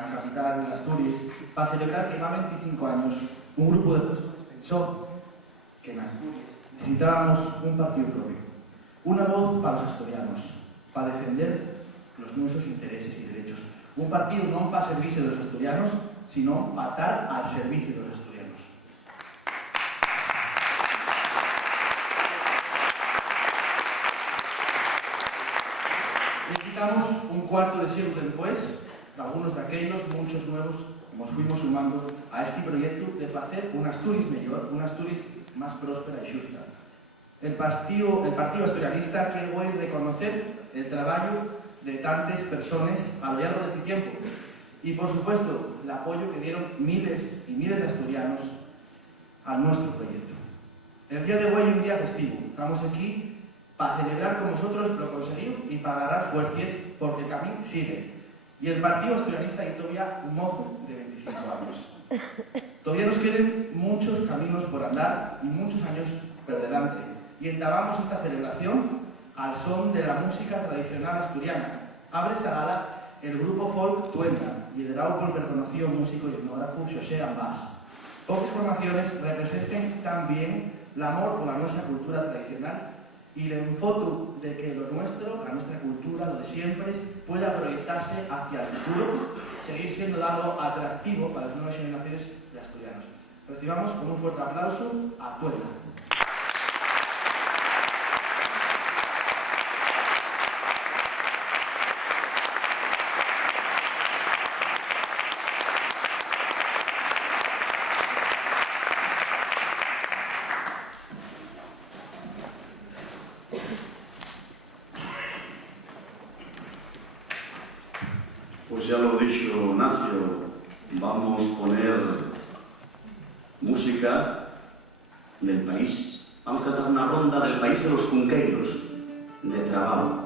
na capital, en Asturias, para celebrar que va 25 años un grupo de personas pensó que en Asturias necesitábamos un partido propio, una voz para los asturianos, para defender los nuestros intereses y derechos. Un partido non para servirse dos asturianos, sino para estar al servicio dos asturianos. Necesitamos un cuarto de siglo después, algunos de aquellos, muchos nuevos, nos fuimos sumando a este proyecto de hacer una Asturias mejor, una Asturias más próspera y justa. El partido asturianista quiere hoy reconocer el trabajo de tantas personas a lo largo de este tiempo y, por supuesto, el apoyo que dieron miles y miles de asturianos a nuestro proyecto. El día de hoy es un día festivo. Estamos aquí para celebrar con vosotros lo conseguido y para agarrar fuerzas porque el camino sigue. Y el partido asturianista hay todavía un mozo de 25 años. Todavía nos quedan muchos caminos por andar y muchos años por delante. Y entabamos esta celebración al son de la música tradicional asturiana. Abre esta gala el grupo folk Tuenda, liderado por el reconocido músico y etnógrafo Xosé Ambás. Pocas formaciones representan también el amor por la nuestra cultura tradicional y el enfoque de que lo nuestro, la nuestra cultura, lo de siempre, pueda proyectarse hacia el futuro, seguir siendo algo atractivo para las nuevas generaciones de asturianos. Recibamos con un fuerte aplauso a Tuenda. Pues ya lo dicho Nacio, vamos a poner música del país. Vamos a cantar una ronda del país de los cunqueiros, de Trabao.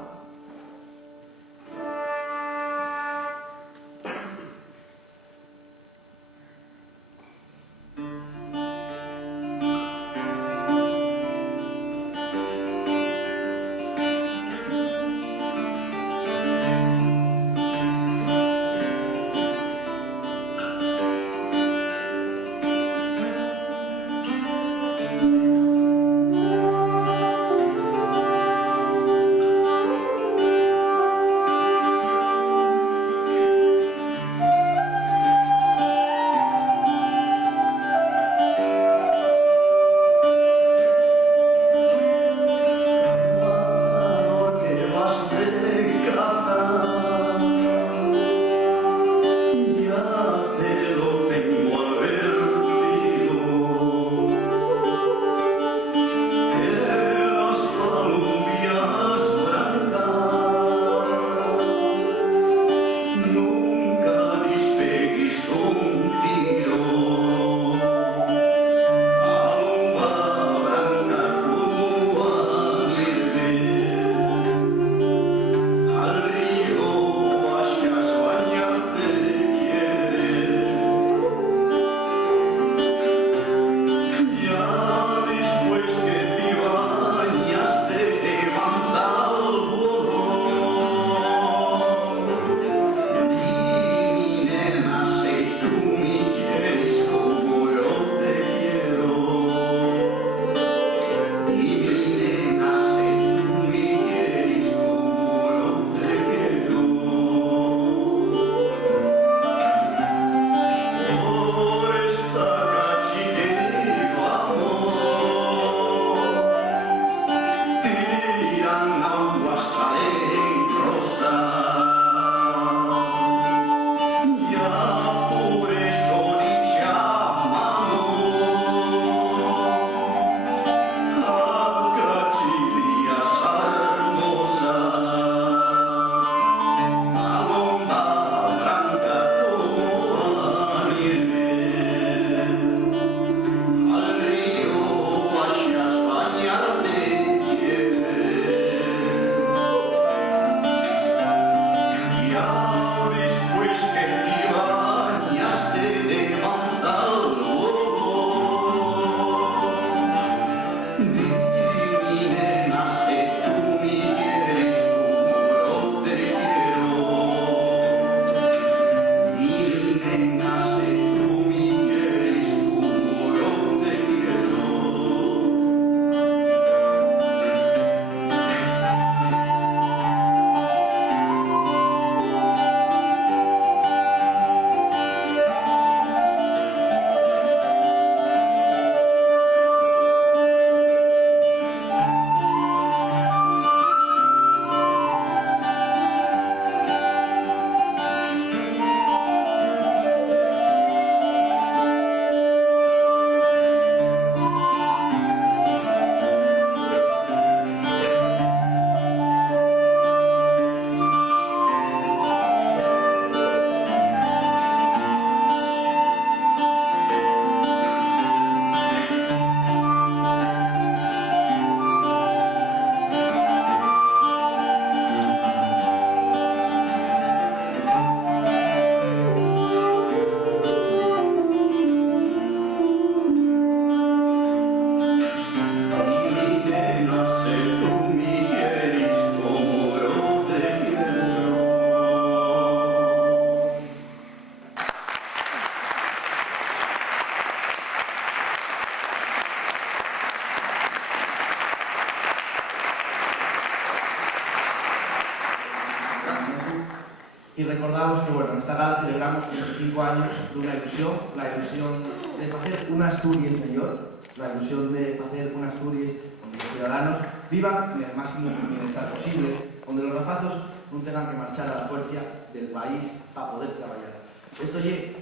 recordamos que, bueno, en esta gala celebramos 25 años dunha ilusión, la ilusión de facer unha Asturias mellor, la ilusión de facer unha Asturias onde os ciudadanos vivan en el máximo bienestar posible, onde los rapazos non tengan que marchar a la fuerza del país para poder traballar. Esto é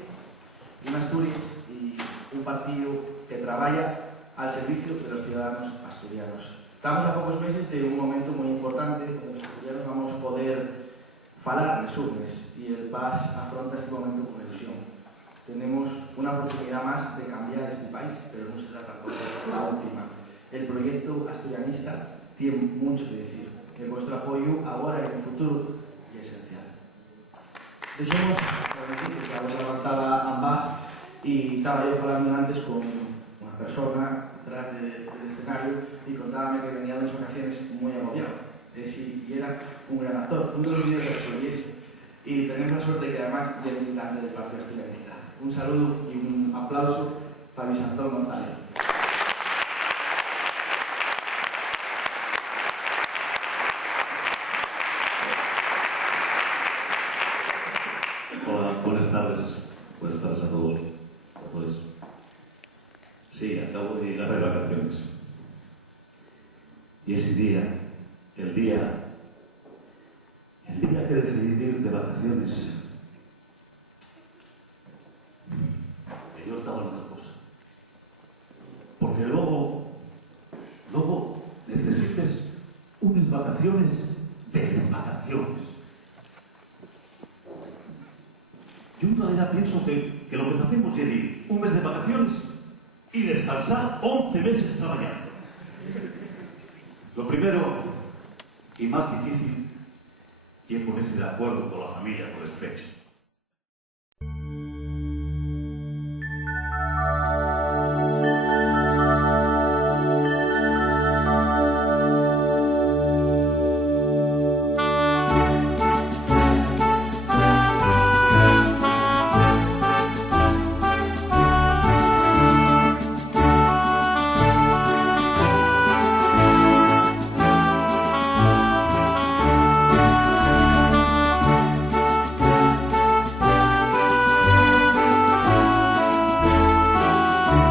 unha Asturias e un partido que traballa al servicio de los ciudadanos asturianos. Estamos a pocos meses de un momento moi importante onde os asturianos vamos a poder falar de urnes y el PAS afronta este momento con ilusión. Tenemos una oportunidad más de cambiar este país, pero no se trata de la última. El proyecto asturianista tiene mucho que decir. Que vuestro apoyo ahora y en el futuro es esencial. Dejemos que habéis avanzado ambas y estaba yo hablando antes con una persona detrás del escenario y contábame que venía de unas vacaciones muy agobiado. Y era un gran actor, uno de los vídeos de los proyectos. Y tenemos la suerte que además es militante del Partido Asturianista. Un saludo y un aplauso para Luis Antón González. Hola, buenas tardes. Buenas tardes a todos. Pues, sí, acabo de llegar de vacaciones. Y ese día, el día que decidí ir de vacaciones, yo estaba en otra cosa. Porque luego necesites unas vacaciones de las vacaciones. Yo todavía pienso que lo que hacemos es ir un mes de vacaciones y descansar 11 meses trabajando. Lo primero y más difícil es ponerse de acuerdo con la familia por las fechas.